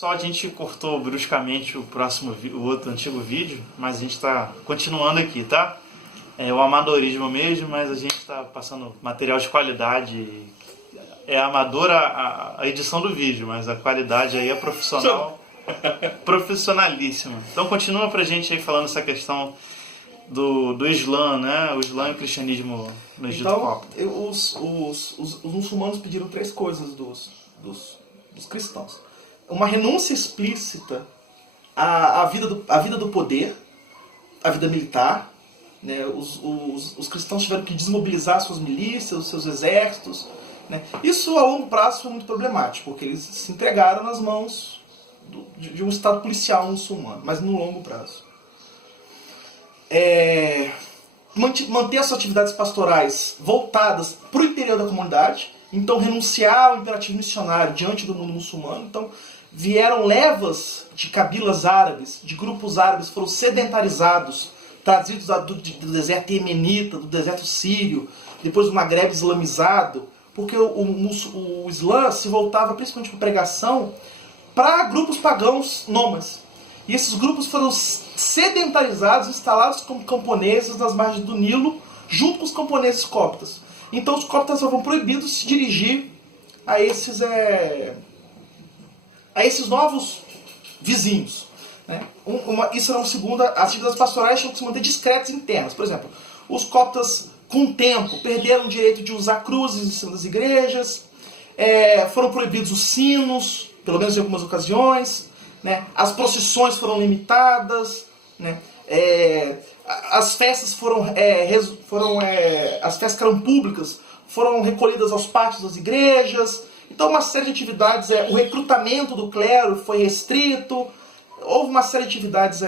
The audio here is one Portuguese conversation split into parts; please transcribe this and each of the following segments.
Só a gente cortou bruscamente o outro antigo vídeo, mas a gente está continuando aqui, tá? É o amadorismo mesmo, mas a gente está passando material de qualidade. É amadora a edição do vídeo, mas a qualidade aí é profissional, profissionalíssima. Então continua pra gente aí falando essa questão do Islã, né? O Islã e o cristianismo no Egito Cópta. Os muçulmanos pediram três coisas dos cristãos. Uma renúncia explícita à vida do poder, à vida militar. Né? Os cristãos tiveram que desmobilizar suas milícias, os seus exércitos. Né? Isso a longo prazo foi muito problemático, porque eles se entregaram nas mãos de um estado policial muçulmano, mas no longo prazo. Manter as suas atividades pastorais voltadas para o interior da comunidade, então renunciar ao imperativo missionário diante do mundo muçulmano. Então vieram levas de cabilas árabes, de grupos árabes, foram sedentarizados, trazidos do deserto iemenita, do deserto sírio, depois do Maghreb islamizado, porque o Islã se voltava principalmente para pregação para grupos pagãos nômades. E esses grupos foram sedentarizados, instalados como camponeses nas margens do Nilo, junto com os camponeses coptas. Então os coptas estavam proibidos de se dirigir a esses novos vizinhos. Né? Isso era uma segunda. As atividades pastorais tinham que se manter discretas e internas. Por exemplo, os coptas, com o tempo, perderam o direito de usar cruzes em cima das igrejas, foram proibidos os sinos, pelo menos em algumas ocasiões, né? As procissões foram limitadas, né? As festas as festas que eram públicas foram recolhidas aos pátios das igrejas. Então uma série de atividades, o recrutamento do clero foi restrito, houve uma série de atividades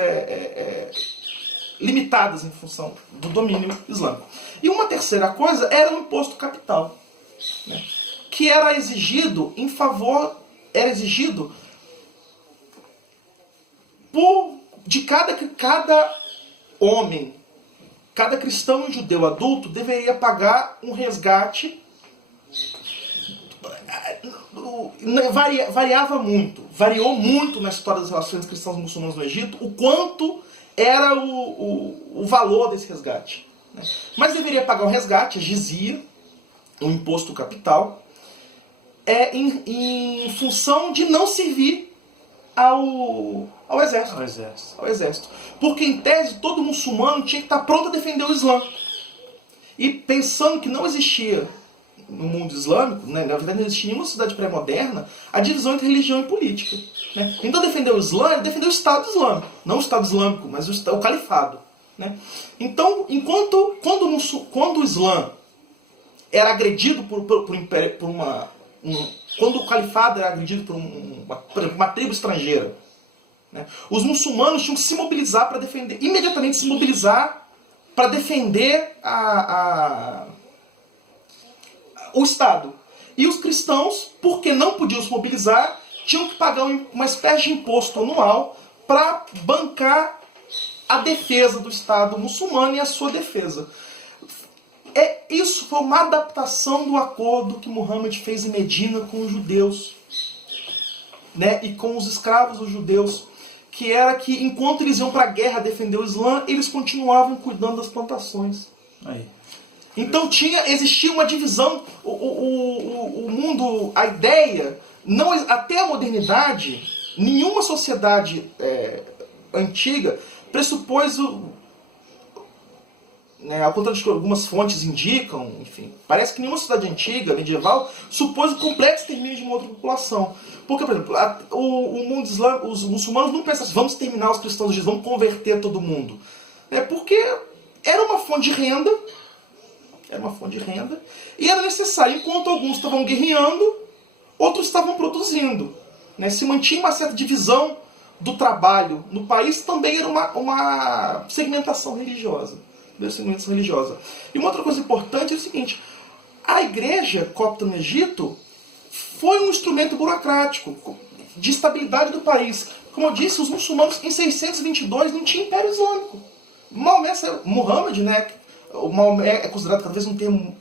limitadas em função do domínio islâmico. E uma terceira coisa era o imposto capital, né? Que era exigido de cada homem, cada cristão e judeu adulto deveria pagar um resgate. Variou muito na história das relações cristãos e muçulmanos no Egito o quanto era o valor desse resgate. Né? Mas deveria pagar um resgate, a jizia, um imposto capital, em função de não servir ao exército. Porque, em tese, todo muçulmano tinha que estar pronto a defender o Islã. E pensando que não existia no mundo islâmico, né, na verdade não existia nenhuma sociedade pré-moderna, a divisão entre religião e política. Né? Então defender o Islã era defender o Estado Islâmico. Não o Estado Islâmico, mas o califado. Né? Então, quando o Islã era agredido quando o califado era agredido por uma tribo estrangeira, né, os muçulmanos tinham que se mobilizar para defender, imediatamente se mobilizar para defender o Estado. E os cristãos, porque não podiam se mobilizar, tinham que pagar uma espécie de imposto anual para bancar a defesa do Estado muçulmano e a sua defesa. Isso foi uma adaptação do acordo que Muhammad fez em Medina com os judeus, né, e com os escravos dos judeus, que era que enquanto eles iam para a guerra defender o Islã, eles continuavam cuidando das plantações. Aí. Então existia uma divisão, o mundo, a ideia, até a modernidade, nenhuma sociedade antiga pressupôs, ao contrário do que algumas fontes indicam, enfim, parece que nenhuma sociedade antiga, medieval, supôs o completo extermínio de uma outra população. Porque, por exemplo, o mundo islâmico, os muçulmanos não pensam assim, vamos exterminar os cristãos, vamos converter todo mundo. Porque era uma fonte de renda, e era necessário, enquanto alguns estavam guerreando, outros estavam produzindo. Né? Se mantinha uma certa divisão do trabalho no país, também era uma segmentação religiosa. E uma outra coisa importante é o seguinte: a igreja copta no Egito foi um instrumento burocrático de estabilidade do país. Como eu disse, os muçulmanos em 622 não tinham império islâmico. Muhammad, né, o Maomé é considerado cada vez um termo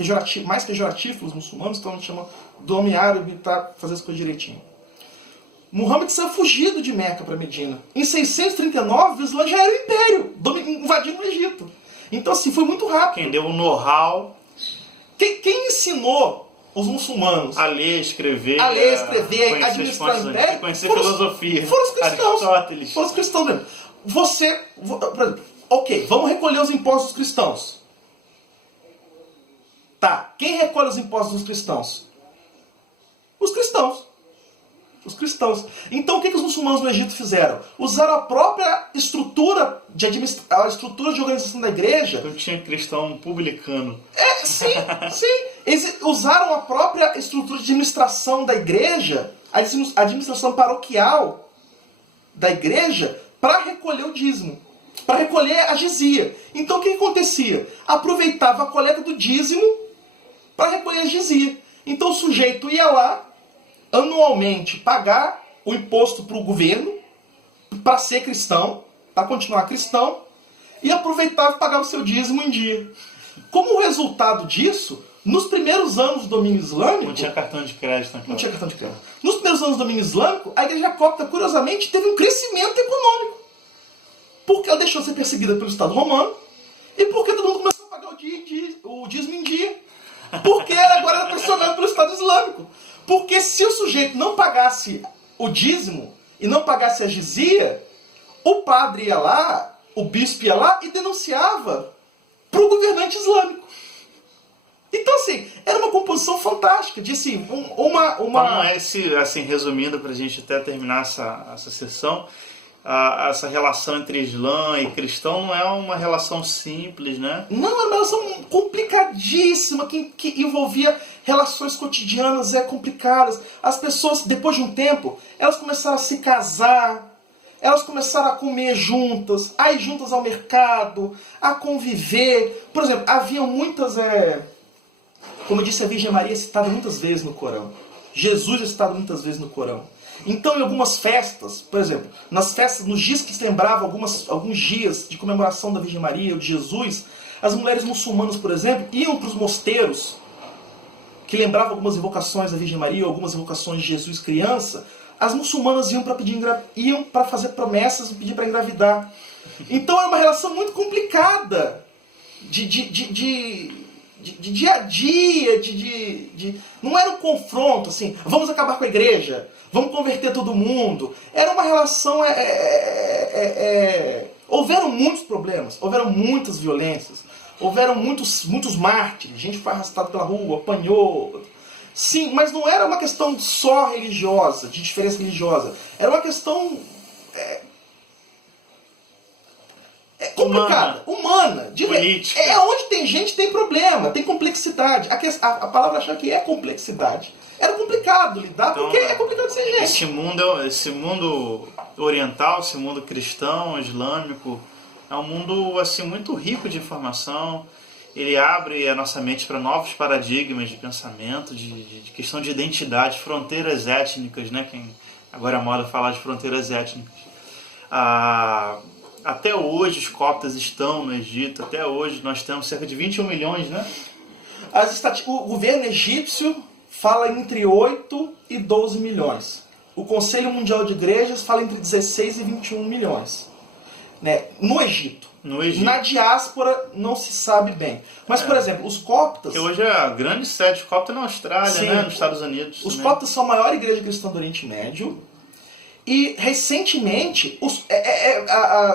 mais pejorativo para os muçulmanos, então a gente chama do nome árabe para fazer as coisas direitinho. Muhammad saiu fugido de Meca para Medina. Em 639, o Islã já era o império, invadindo o Egito. Então, assim, foi muito rápido. Quem deu o know-how... Quem ensinou os muçulmanos a ler, escrever, administrar o império, conhecer filosofia, foram os cristãos. Aristóteles. Foram os cristãos mesmo. Por exemplo, ok, vamos recolher os impostos dos cristãos. Tá, quem recolhe os impostos dos cristãos? Os cristãos. Os cristãos. Então o que os muçulmanos no Egito fizeram? Usaram a própria estrutura a estrutura de organização da igreja. Então tinha cristão publicano. Sim. Eles usaram a própria estrutura de administração da igreja, a administração paroquial da igreja, para recolher o dízimo, para recolher a jizia. Então o que acontecia? Aproveitava a coleta do dízimo para recolher a jizia. Então o sujeito ia lá, anualmente, pagar o imposto para o governo, para ser cristão, para continuar cristão, e aproveitava e pagava o seu dízimo em dia. Como resultado disso, nos primeiros anos do domínio islâmico... Não tinha cartão de crédito naquela. Não tinha cartão de crédito. Nos primeiros anos do domínio islâmico, a igreja copta, curiosamente, teve um crescimento econômico. Porque ela deixou de ser perseguida pelo Estado romano, e porque todo mundo começou a pagar o dízimo em dia. Porque agora era pressionado pelo Estado Islâmico. Porque se o sujeito não pagasse o dízimo e não pagasse a jizia, o padre ia lá, o bispo ia lá e denunciava para o governante islâmico. Então, assim, era uma composição fantástica, de assim, Então, assim, resumindo, para a gente até terminar essa sessão, essa relação entre Islã e cristão não é uma relação simples, né? Não, é uma relação complicadíssima, que envolvia relações cotidianas complicadas. As pessoas, depois de um tempo, elas começaram a se casar, elas começaram a comer juntas, a ir juntas ao mercado, a conviver. Por exemplo, haviam muitas... Como eu disse, a Virgem Maria é citada muitas vezes no Corão. Jesus é citado muitas vezes no Corão. Então, em algumas festas, por exemplo, nas festas, nos dias que se lembravam alguns dias de comemoração da Virgem Maria ou de Jesus, as mulheres muçulmanas, por exemplo, iam para os mosteiros que lembravam algumas invocações da Virgem Maria ou algumas invocações de Jesus criança. As muçulmanas iam para fazer promessas e pedir para engravidar. Então, é uma relação muito complicada de dia a dia, não era um confronto assim, vamos acabar com a igreja, vamos converter todo mundo. Era uma relação, houveram muitos problemas, houveram muitas violências, houveram muitos mártires, gente foi arrastada pela rua, apanhou. Sim, mas não era uma questão só religiosa, de diferença religiosa, era uma questão complicada, humana, política. Onde tem gente tem problema, tem complexidade. A palavra-chave aqui é complexidade. Era complicado lidar, então, porque é complicado ser gente. Esse mundo oriental, esse mundo cristão, islâmico, é um mundo assim, muito rico de informação. Ele abre a nossa mente para novos paradigmas de pensamento, de questão de identidade, fronteiras étnicas, né? Agora a moda falar de fronteiras étnicas. Até hoje os coptas estão no Egito, até hoje nós temos cerca de 21 milhões, né? O governo egípcio fala entre 8 e 12 milhões. O Conselho Mundial de Igrejas fala entre 16 e 21 milhões. Né? No Egito. Na diáspora não se sabe bem. Mas, por exemplo, os coptas... Que hoje é a grande sede copta na Austrália, né? Nos Estados Unidos. Os coptas são a maior igreja cristã do Oriente Médio. E, recentemente,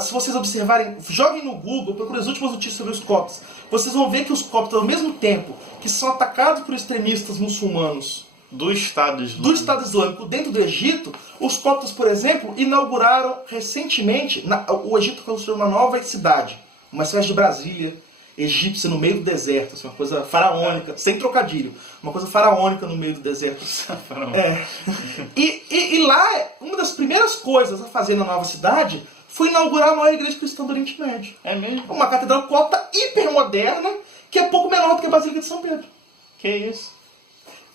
se vocês observarem, joguem no Google, procurem as últimas notícias sobre os coptas. Vocês vão ver que os coptas, ao mesmo tempo que são atacados por extremistas muçulmanos do Estado Islâmico dentro do Egito, os coptas, por exemplo, inauguraram recentemente, o Egito construiu uma nova cidade, uma espécie de Brasília egípcia no meio do deserto, assim, uma coisa faraônica, sem trocadilho, uma coisa faraônica no meio do deserto. E lá, uma das primeiras coisas a fazer na nova cidade foi inaugurar a maior igreja cristã do Oriente Médio. É mesmo? Uma catedral copta hipermoderna, que é pouco menor do que a Basílica de São Pedro. Que isso?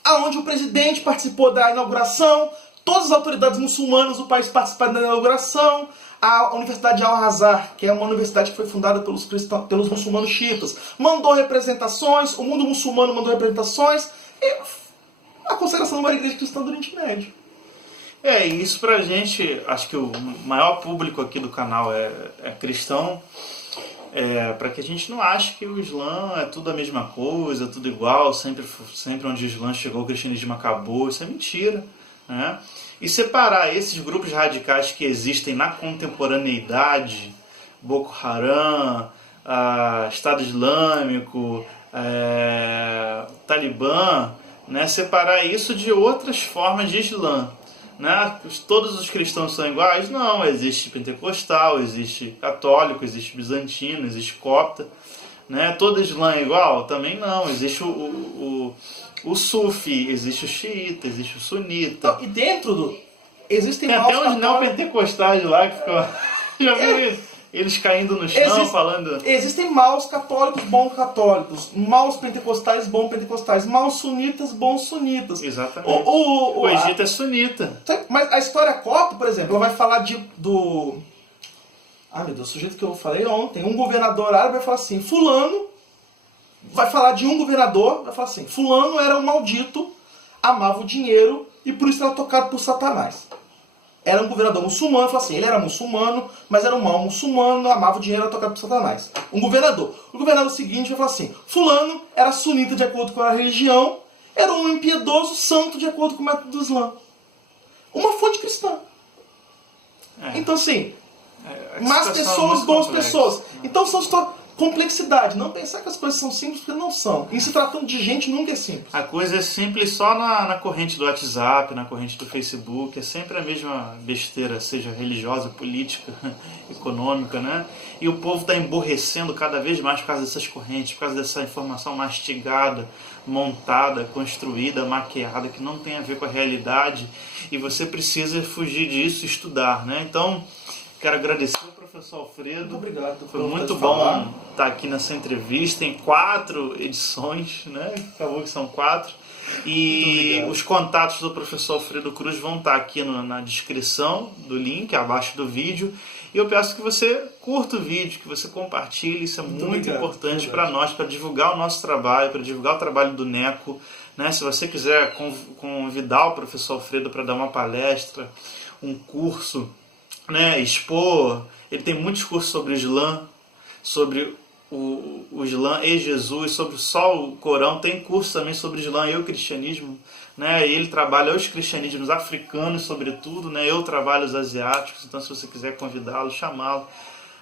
Aonde o presidente participou da inauguração, todas as autoridades muçulmanas do país participaram da inauguração, a Universidade de Al-Azhar, que é uma universidade que foi fundada pelos muçulmanos xiitas, mandou representações, o mundo muçulmano mandou representações, e a consagração de uma igreja cristã do Oriente Médio. E isso pra gente, acho que o maior público aqui do canal é cristão, para que a gente não ache que o Islã é tudo a mesma coisa, tudo igual, sempre onde o Islã chegou o cristianismo acabou, isso é mentira, né? E separar esses grupos radicais que existem na contemporaneidade, Boko Haram, Estado Islâmico, Talibã, né? Separar isso de outras formas de Islã. Né? Todos os cristãos são iguais? Não, existe pentecostal, existe católico, existe bizantino, existe copta. Né? Todo Islã é igual? Também não. Existe o sufi, existe o xiita, existe o sunita. Então, e dentro do... Existem tem maus até uns católicos... neopentecostais lá que ficam... Já viu isso? Eles caindo no chão, falando... Existem maus católicos, bons católicos. Maus pentecostais, bons pentecostais. Maus sunitas, bons sunitas. Exatamente. O Egito é sunita. Mas a história copta, por exemplo, ela vai falar do... Ah, meu Deus, o sujeito que eu falei ontem. Um governador árabe vai falar assim, fulano... Vai falar de um governador, vai falar assim, fulano era um maldito, amava o dinheiro e por isso era tocado por Satanás. Era um governador muçulmano, fala assim, ele era muçulmano, mas era um mau muçulmano, amava o dinheiro, era tocado por Satanás. Um governador. O governador seguinte vai falar assim, fulano era sunita de acordo com a religião, era um impiedoso santo de acordo com o método do Islã. Uma fonte cristã. Então assim, más pessoas, boas pessoas. Então são complexidade. Não pensar que as coisas são simples porque não são. E se tratando de gente, nunca é simples. A coisa é simples só na corrente do WhatsApp, na corrente do Facebook. É sempre a mesma besteira, seja religiosa, política, econômica, né? E o povo está emborrecendo cada vez mais por causa dessas correntes, por causa dessa informação mastigada, montada, construída, maquiada, que não tem a ver com a realidade. E você precisa fugir disso, estudar, né? Então, quero agradecer ao professor Alfredo. Muito obrigado. Foi muito bom estar aqui nessa entrevista. Tem 4 edições, né? Acabou que são 4. E os contatos do professor Alfredo Cruz vão estar aqui na descrição do link, abaixo do vídeo. E eu peço que você curta o vídeo, que você compartilhe. Isso é muito importante para nós, para divulgar o nosso trabalho, para divulgar o trabalho do NECO. Né? Se você quiser convidar o professor Alfredo para dar uma palestra, um curso, né, expor, ele tem muitos cursos sobre o Islã, sobre o Islã e Jesus, sobre só o Corão, tem curso também sobre o Islã e o cristianismo, né, ele trabalha os cristianismos africanos sobretudo, né, eu trabalho os asiáticos, então se você quiser convidá-lo, chamá-lo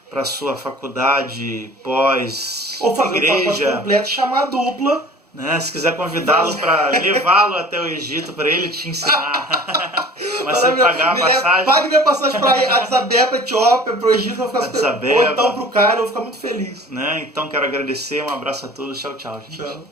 para a sua faculdade, pós, ou fazer igreja, um pacote completo, chamar a dupla, né? Se quiser convidá-lo para levá-lo até o Egito, para ele te ensinar. Mas sem pagar a passagem. Pague minha passagem para Addis Abeba, Etiópia, para o Egito, eu vou ficar ou então para o Cairo, eu vou ficar muito feliz. Né? Então quero agradecer, um abraço a todos, tchau, tchau, gente. Tchau.